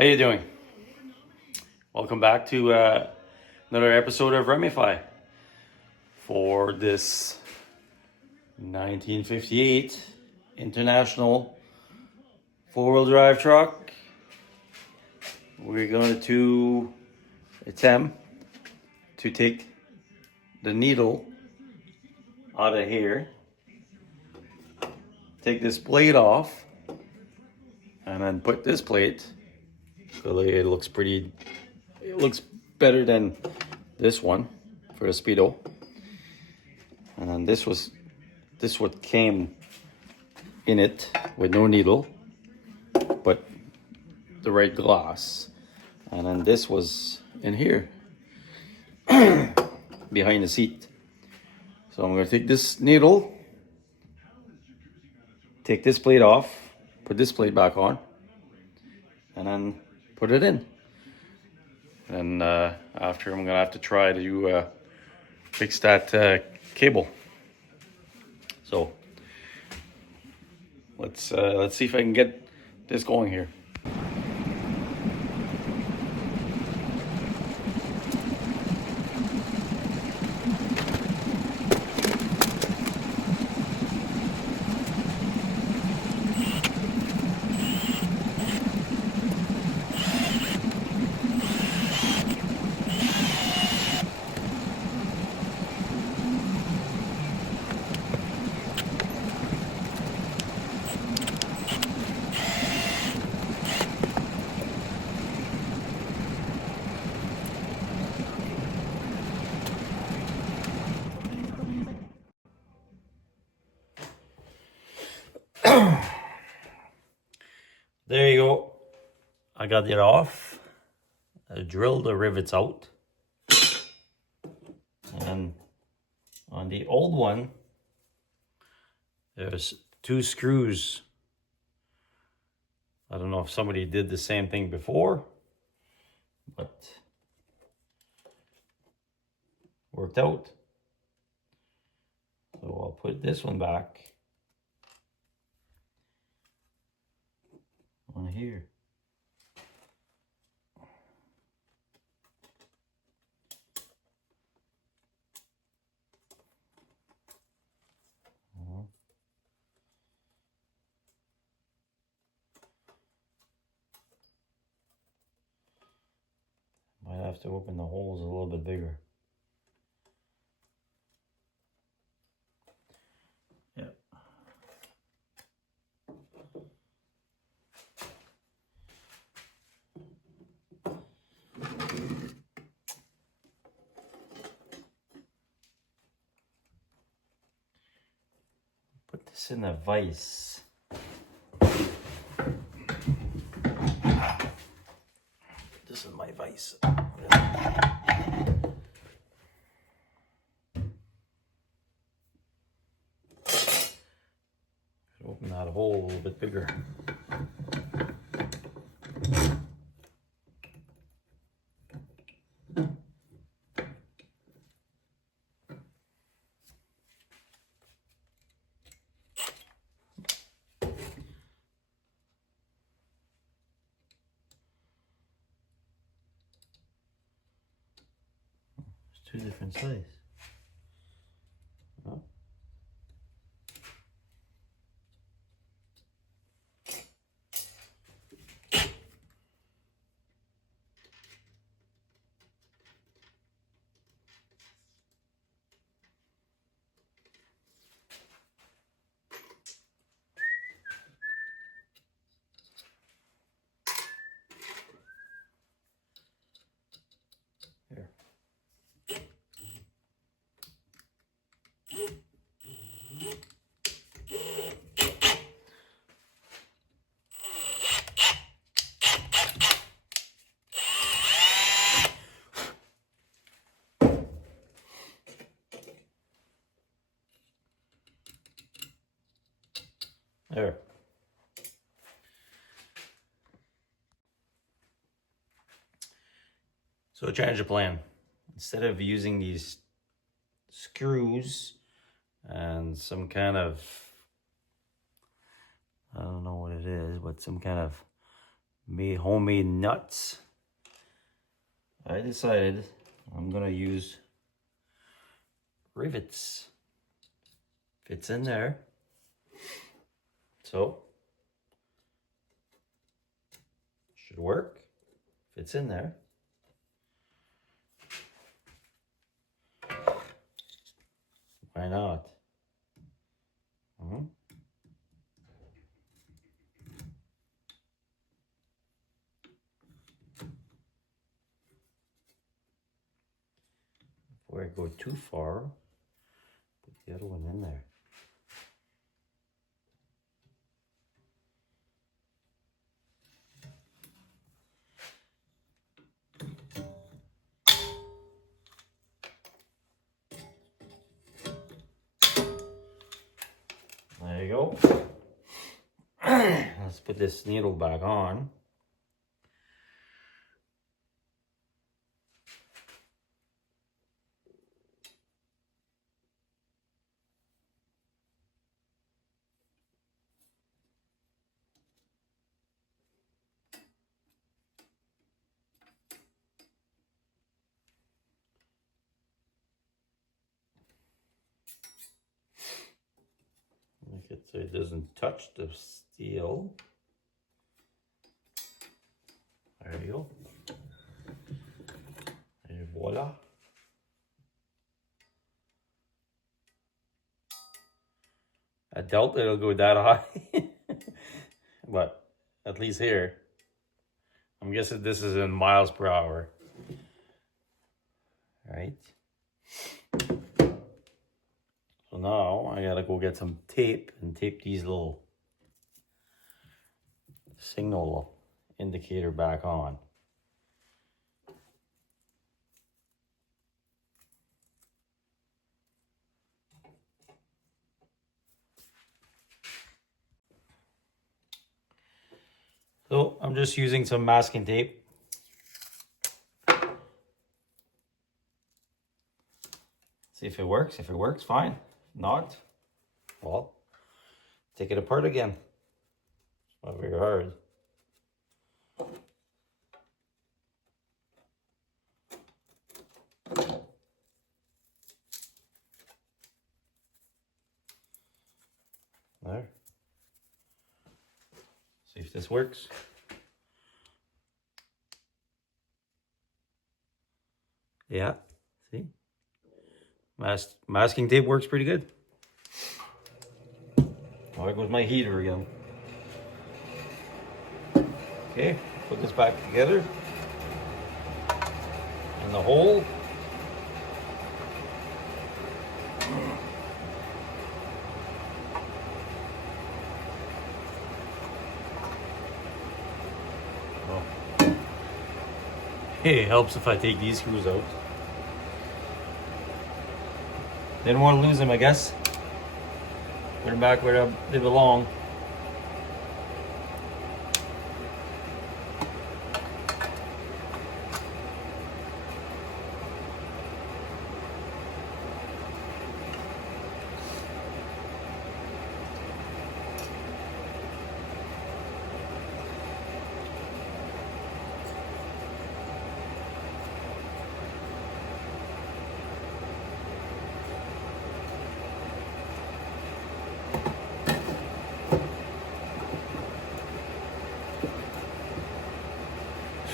How you doing? Welcome back to another episode of Remify for this 1958 International four-wheel drive truck. We're going to attempt to take the needle out of here, take this plate off, and then put this plate. It looks pretty. It looks better than this one for a Speedo. And then this what came in it with no needle, but the right glass. And then this was in here behind the seat. So I'm gonna take this needle, take this plate off, put this plate back on, and then put it in. And after, I'm gonna have to try to fix that cable. So let's see if I can get this going here. There you go. I got it off. I drilled the rivets out. And on the old one, there's two screws. I don't know if somebody did the same thing before, but worked out. So I'll put this one back on here. Might have to open the holes a little bit bigger. Yeah. Put this in a vise. This is my vise. Open that hole a little bit bigger. Two different sizes. Oh. Here. There. So change of plan. Instead of using these screws and some kind of, I don't know what it is, but some kind of homemade nuts. I decided I'm gonna use rivets. Fits in there. So should work. Fits in there. Why not? Before I go too far, put the other one in there. There you go. Let's put this needle back on. Make it so it doesn't touch the steel. There you go. And voila. I doubt it'll go that high. But at least here, I'm guessing this is in miles per hour. Right? So now I gotta go get some tape and tape these little signal indicator back on. So I'm just using some masking tape. See if it works. If it works, fine. If not, well, take it apart again. It's not very hard. There. See if this works. Yeah, see? Masking tape works pretty good. Oh, there goes my heater again. Okay, put this back together. In the hole. Hey, it helps if I take these screws out. Didn't want to lose them, I guess. Put them back where they belong.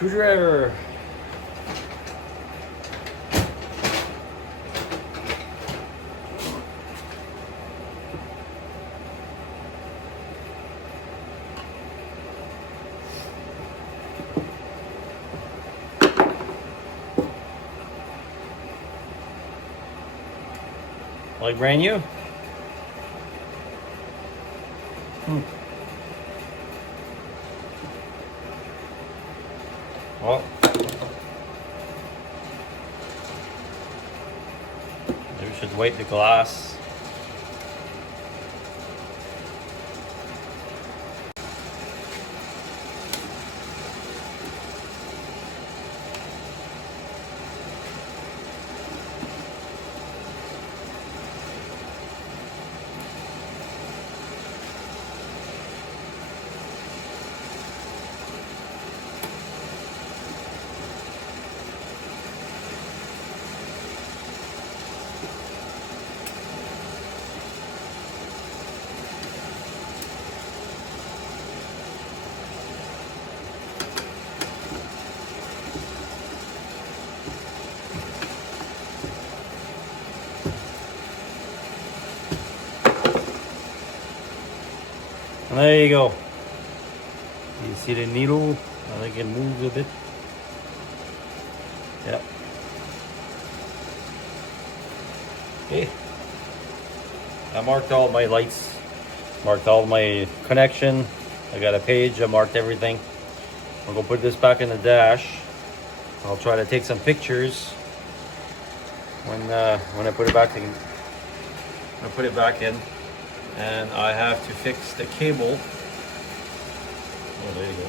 Screwdriver. Like brand new? Well, maybe we should wipe the glass. And there you go. You see the needle? I think it moves a bit. Yep. Okay. I marked all my lights, marked all my connection. I got a page, I marked everything. I'm gonna put this back in the dash. I'll try to take some pictures when I put it back in. I put it back in, and I have to fix the cable. Oh, there you go.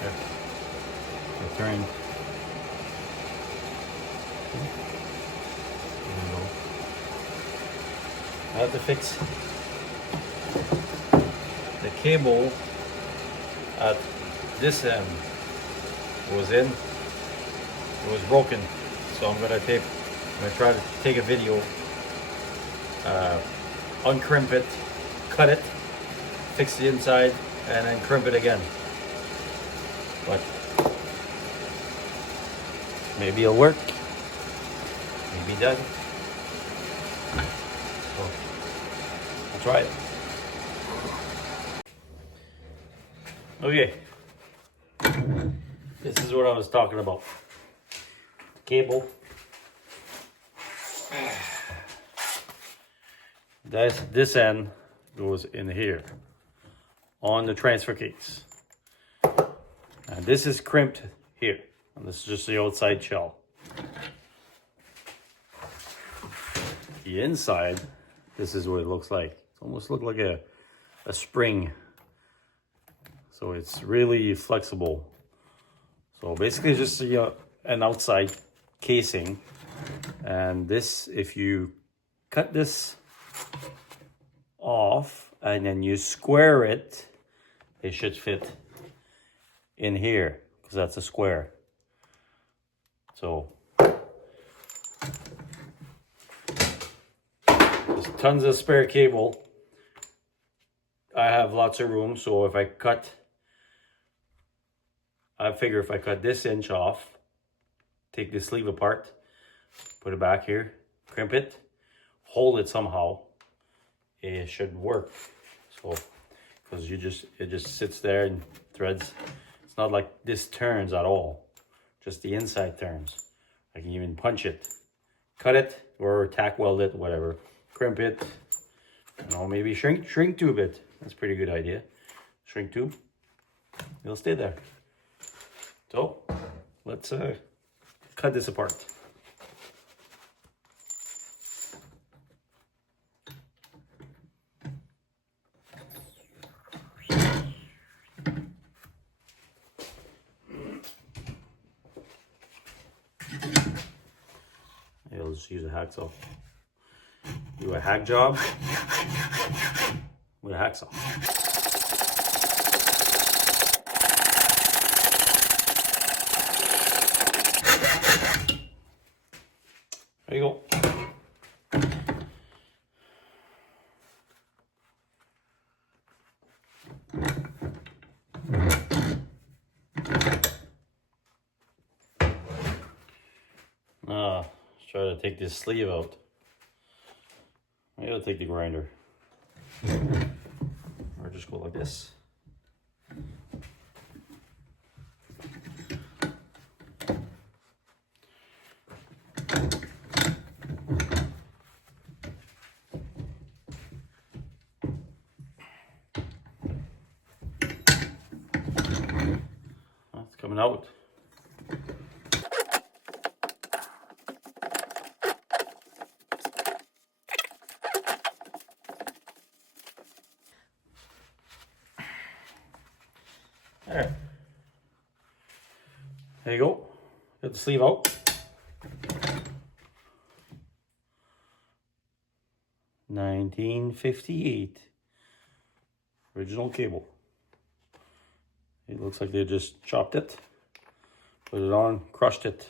There. I turned. There you go. I have to fix the cable at this end. It was broken, so I'm gonna try to take a video, uncrimp it, cut it, fix the inside, and then crimp it again. But maybe it'll work, maybe it doesn't. So I'll try it. Okay, this is what I was talking about. Cable. This end goes in here on the transfer case. And this is crimped here. And this is just the outside shell. The inside, this is what it looks like. It almost looks like a spring. So it's really flexible. So basically just an outside casing. And this, if you cut this off and then you square it, it should fit in here because that's a square. So there's tons of spare cable. I have lots of room, so I figure if I cut this inch off, take this sleeve apart, put it back here, crimp it, hold it somehow, it should work. So, because it just sits there and threads. It's not like this turns at all, just the inside turns. I can even punch it, cut it, or tack weld it, whatever, crimp it, maybe shrink tube it. That's a pretty good idea. Shrink tube, it'll stay there. So let's cut this apart. I'll just use a hacksaw. Do a hack job with a hacksaw. There you go. Let's try to take this sleeve out. Maybe I'll take the grinder. Or just go like this. That's coming out. There you go. Get the sleeve out. $19.58. Original cable. It looks like they just chopped it, put it on, crushed it.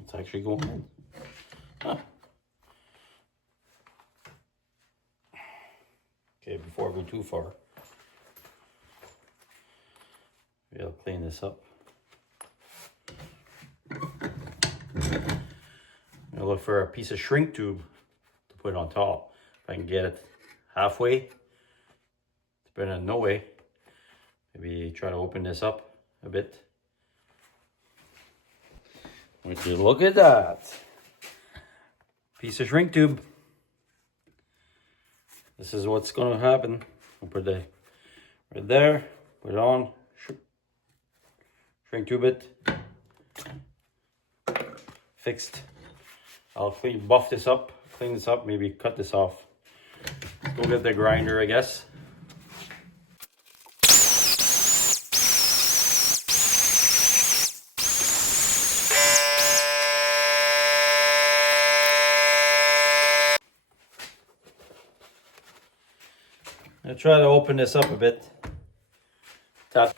It's actually going in. Huh. Okay, before I go too far, clean this up. I'm gonna look for a piece of shrink tube to put on top. If I can get it halfway, it's better than no way. Maybe try to open this up a bit. Would you look at that? Piece of shrink tube. This is what's gonna happen. I'll put it right there, put it on, shrink tube it. Fixed. I'll buff this up, clean this up, maybe cut this off. Go get the grinder, I guess. I'll try to open this up a bit. Tap.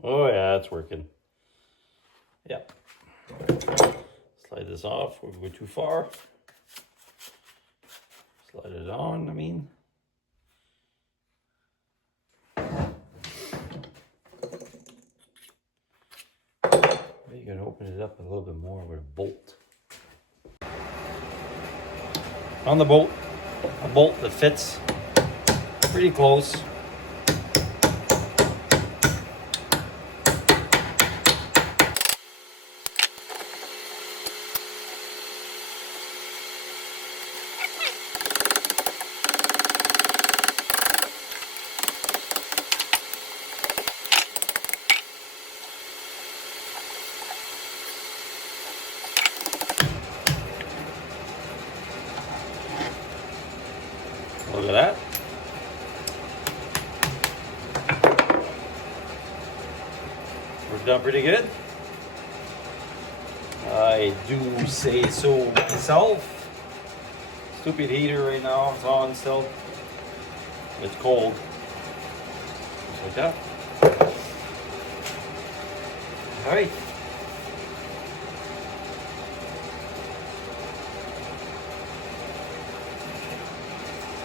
Oh yeah, it's working. Yeah. Slide this off. We'll go too far. Slide it on, I mean. You can open it up a little bit more with a bolt. On the bolt, a bolt that fits pretty close. Look at that. Worked out pretty good. I do say so myself. Stupid heater right now, it's on still. It's cold. Just like that. Alright.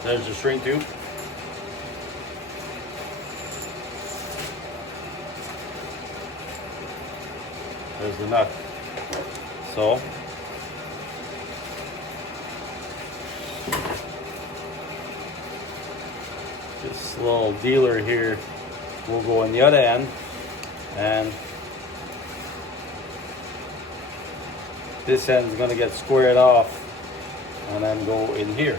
There's the shrink tube. There's the nut. So this little dealer here will go on the other end, and this end is going to get squared off and then go in here.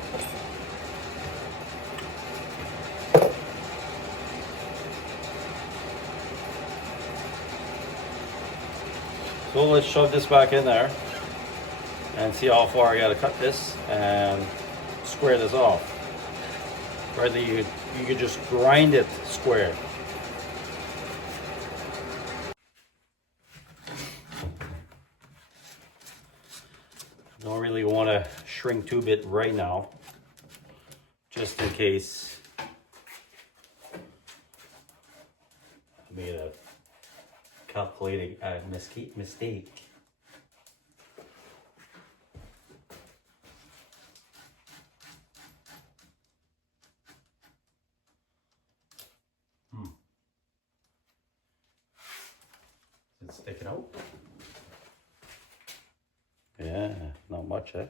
So let's shove this back in there and see how far I gotta cut this and square this off. Right, you could just grind it square. Don't really want to shrink tube it right now, just in case I made a calculating mistake. Is it sticking out? Yeah, not much, eh?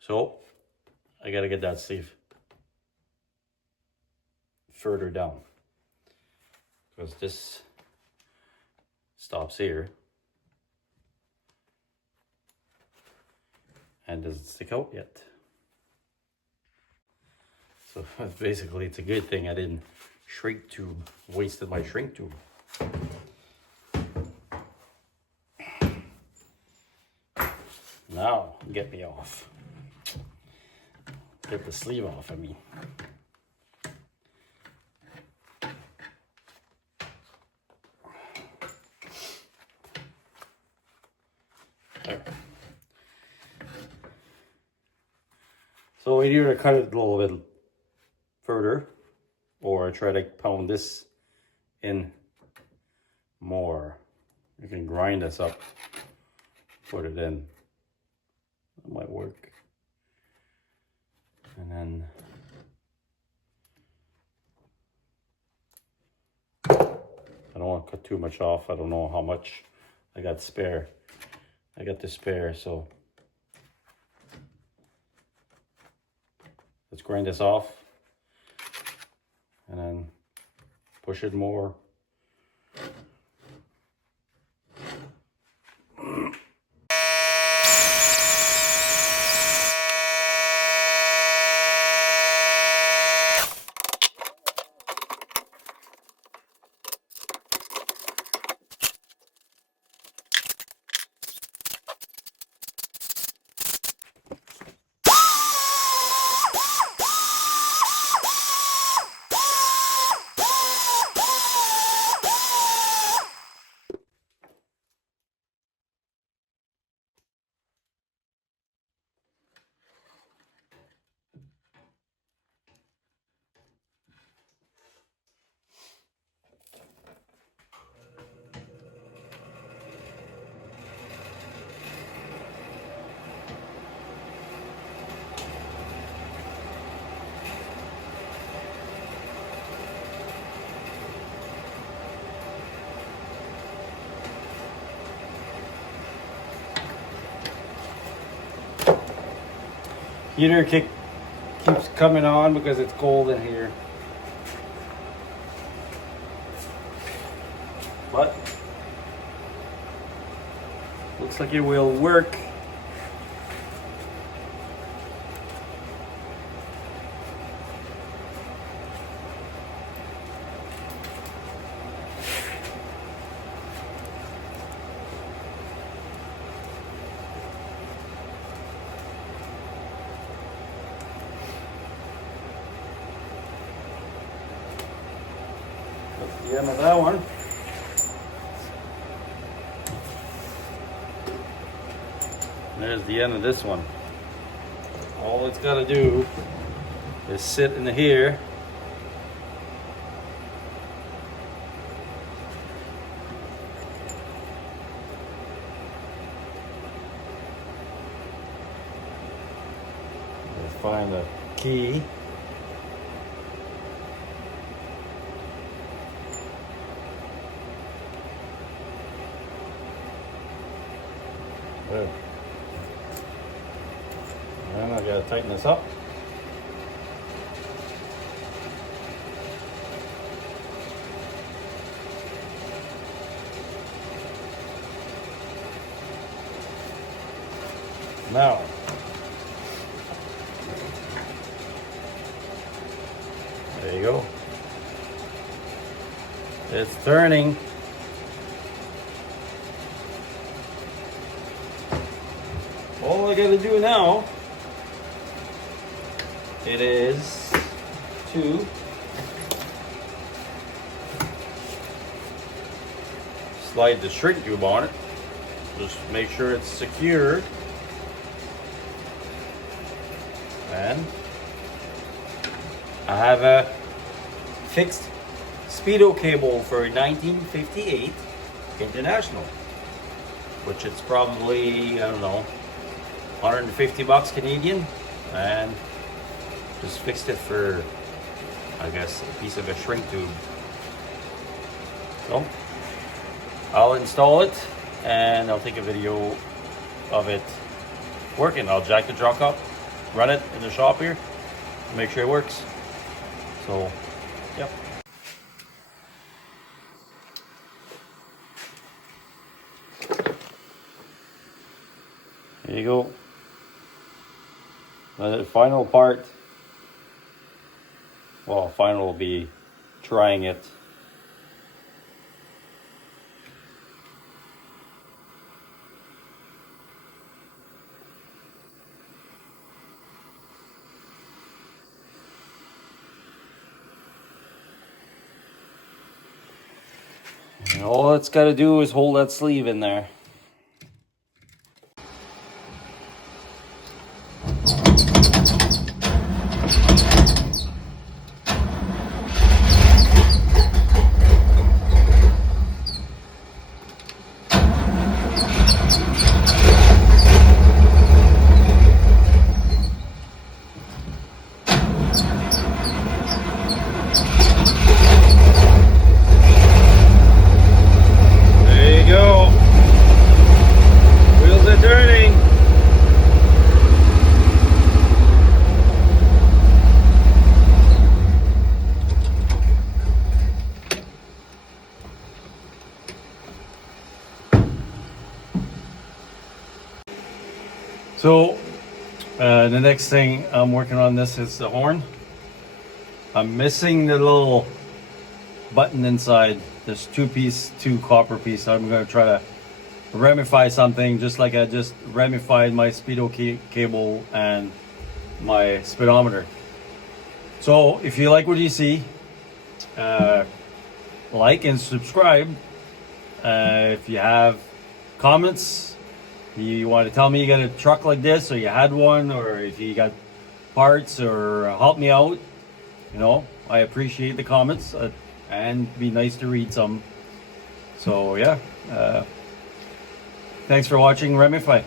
So I gotta get that sleeve further down, because this stops here and doesn't stick out yet. So basically it's a good thing I didn't wasted my shrink tube. Now get me off. Get the sleeve off, I mean. So either cut it a little bit further or try to pound this in more. You can grind this up, put it in. That might work. And then I don't want to cut too much off. I don't know how much I got spare. I got the spare, so let's grind this off and then push it more. Heater keeps coming on because it's cold in here. But looks like it will work. That's the end of that one. There's the end of this one. All it's got to do is sit in here. Find the key. Good. And I gotta tighten this up. Now, there you go. It's turning. All I gotta do now, it is to slide the shrink tube on it. Just make sure it's secured. And I have a fixed speedo cable for 1958 International, which it's probably, I don't know, 150 bucks Canadian, and just fixed it for, I guess, a piece of a shrink tube. So I'll install it and I'll take a video of it working. I'll jack the truck up, run it in the shop here, make sure it works. So, yep. There you go. Now the final part, well, final will be trying it. And all it's got to do is hold that sleeve in there. There you go. Wheels are turning. So the next thing I'm working on this is the horn. I'm missing the little button inside. There's two copper piece. I'm going to try to ramify something just like I just ramified my speedo cable and my speedometer. So if you like what you see, like and subscribe. If you have comments, you want to tell me you got a truck like this, or you had one, or if you got parts, or help me out, you know, I appreciate the comments, and be nice to read some. So yeah, thanks for watching Remify.